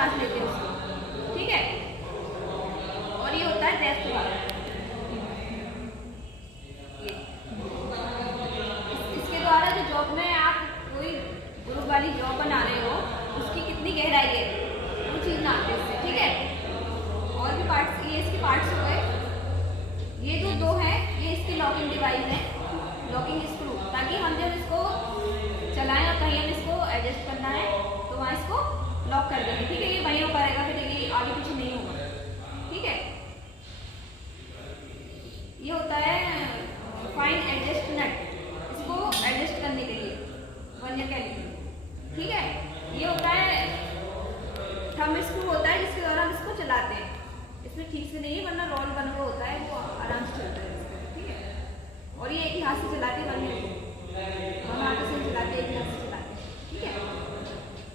जांच लेते हैं उसको, ठीक है। और ये होता है ड्रेफ्ट वाला, इसके द्वारा जो जॉब में आप कोई ग्रुप वाली जॉब बना रहे हो उसकी कितनी गहराई है वो चीज नापते हैं, ठीक है। और भी पार्ट्स, ये इसके पार्ट्स हो गए। ये जो दो है ये इसकी लॉकिंग डिवाइस है, लॉकिंग स्क्रू, ताकि हम जब इसको चलाएं और कहीं हमें इसको एडजस्ट करना है तो वहाँ इसको लॉक कर देंगे, ठीक है। ये वहीं ऊपर रहेगा, फिर ये आगे पीछे नहीं होगा, ठीक है। ये होता है फाइन एडजस्ट नट, इसको एडजस्ट करने के लिए वर्नियर कैलिपर, ठीक है। ये होता है थंब स्क्रू, होता है जिसके द्वारा हम इसको चलाते हैं। इसमें ठीक से नहीं है वरना रोल बना हुआ होता है, वो आराम से चलता है इसका, ठीक है। और ये एक ही हाथ से चलाते हैं वर्नियर को, हम हाथों से चलाते हैं, एक हाथ से चलाते हैं, ठीक है।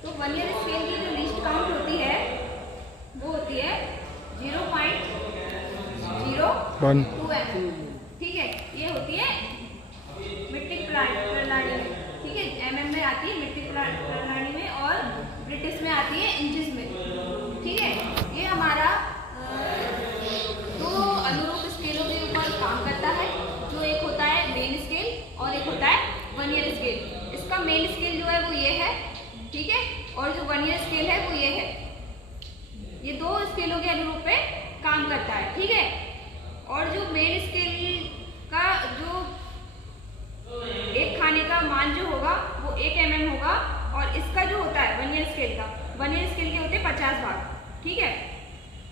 तो वर्नियर स्केल की जो लीस्ट काउंट होती है वो होती है 0.012 mm, ठीक है। ये होती है मीट्रिक प्रणाली में, ठीक है। mm में आती है मीट्रिक प्रणाली में और ब्रिटिश में आती है इंचेस में, ठीक है। ये हमारा दो अनुरूप स्केलों के ऊपर काम करता है, जो एक होता है मेन स्केल और एक होता है वर्नियर स्केल। इसका मेन स्केल जो है वो ये है, ठीक है, और जो वर्नियर स्केल है वो ये है। ये दो स्केलों के अनुरूप पे काम करता है, ठीक है। और जो मेन स्केल का जो एक खाने का मान जो होगा वो 1 mm होगा, और इसका जो होता है वर्नियर स्केल का, वर्नियर स्केल के होते हैं 50 भाग, ठीक है।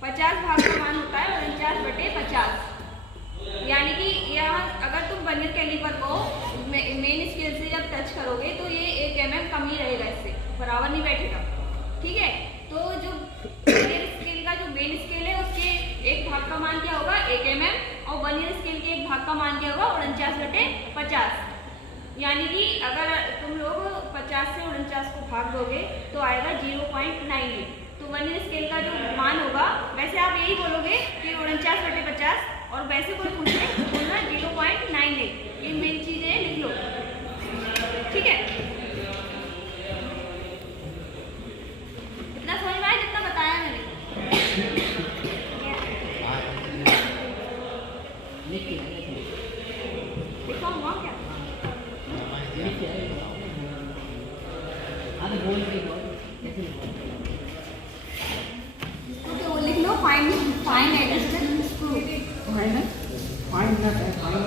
50 भाग का मान होता है 49/50, यानी कि यहाँ अगर तुम वर्नियर कैलिपर को मेन स्केल से जब टच करोगे तो ये 1 mm कम ही रहेगा, इससे बराबर नहीं बैठेगा, ठीक है। तो जो वर्नियर स्केल का जो मेन स्केल है उसके एक भाग का मान क्या होगा 1 mm, और वर्नियर स्केल के एक भाग का मान क्या होगा 49/50, यानी कि अगर तुम लोग 50 से 49 को भाग दोगे तो आएगा 0.98। तो वर्नियर स्केल का जो मान होगा, वैसे आप यही बोलोगे कि 49/50, और वैसे कोई पूछे तो बोलना 0.98। ये मेन चीजें लिख लो, ठीक है। इतना समझ में आया जितना बताया मैंने? लिखा हुआ क्या? वो लिख लो, फाइन एडजस्टेड स्क्रू, फाइन नट है, फाइन।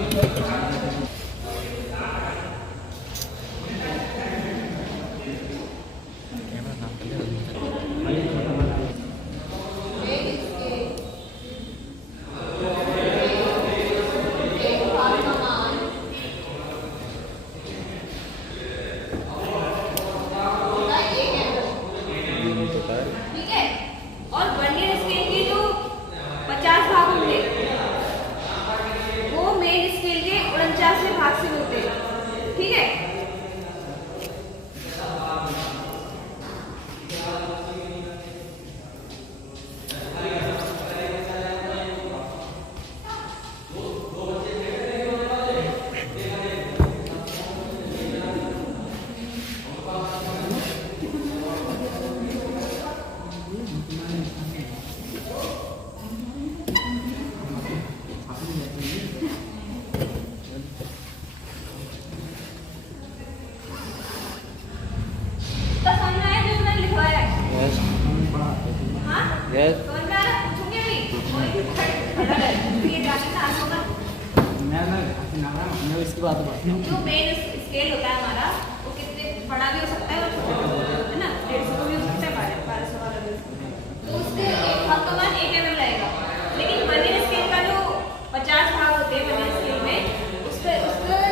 भाग से होते हैं, ठीक है। Yes. मैं इसकी बात जो मेन स्केल होता है हमारा वो कितने बड़ा भी हो सकता है और छोटा भी हो सकता है ना, 150 भी हो सकता है, 1200 वाला भी हो सकता है। तो उसके एक भाग का मान 1 mm रहेगा, लेकिन वर्नियर स्केल का जो 50 भाग होते हैं वर्नियर स्केल में, उसका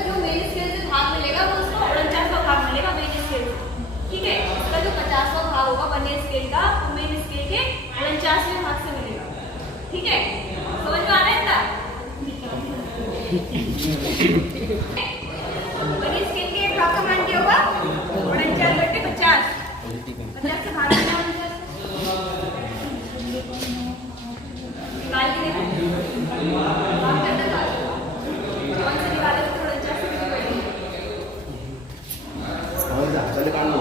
जो मेन स्केल से भाग मिलेगा वो उसको 49वां भाग मिलेगा मेन स्केल से, ठीक है। उसका जो 50वां भाग होगा वर्नियर स्केल का वो मेन स्केल के 49वें भाग से मिलेगा, ठीक है। समझ में आ रहा है ना? वर्नियर स्केल के एक भाग का मान क्या होगा 49/50, 50 से भाग करना 49 निकाल के देखो, भाग करना था कौन से निकाले तो 49 से कितनी पड़ेगी? और जा चले काम लो।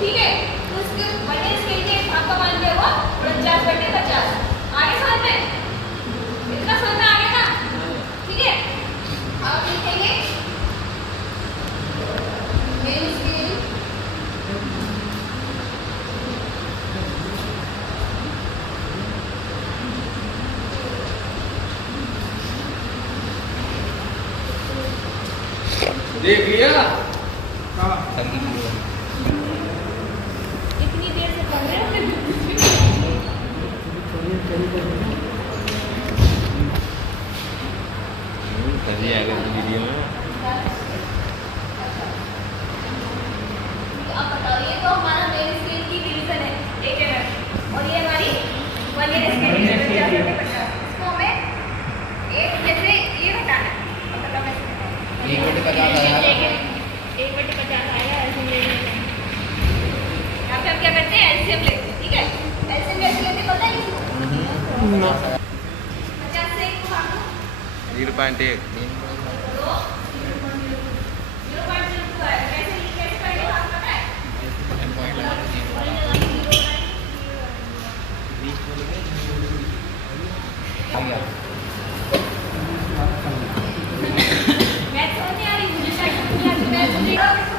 ठीक है, तो उसके बटे स्केल के एक भाग का मान क्या हुआ 50/50। आगे समझ में, इतना समझ में आ गया ना? ठीक है, अब लिखेंगे मेन स्केल देख लिया इतनी देर से पढ़ रहे हो तभी आ गया वीडियो में। अब बताओ, ये तो हमारा मेन स्केल की डिवीजन है 1 mm और ये हमारी 1 ईयर स्केल की 50/50। इसको हमें एक जैसे ये घटाना है। अब बताओ कैसे घटाएं? 1/50 आया। 1/50 आया, एलसीएम ले लेते हैं। यहाँ पे हम क्या करते हैं, एलसीएम लेते हैं। ठीक है, एलसीएम कैसे लेते हैं पता है किसी को? 50 से 1 को भाग दो 0.1 तो 0.02 आएगा। कैसे करेंगे भाग पता है? मैथ समझ नहीं आ रही मुझे, शायद नहीं आती मैथ।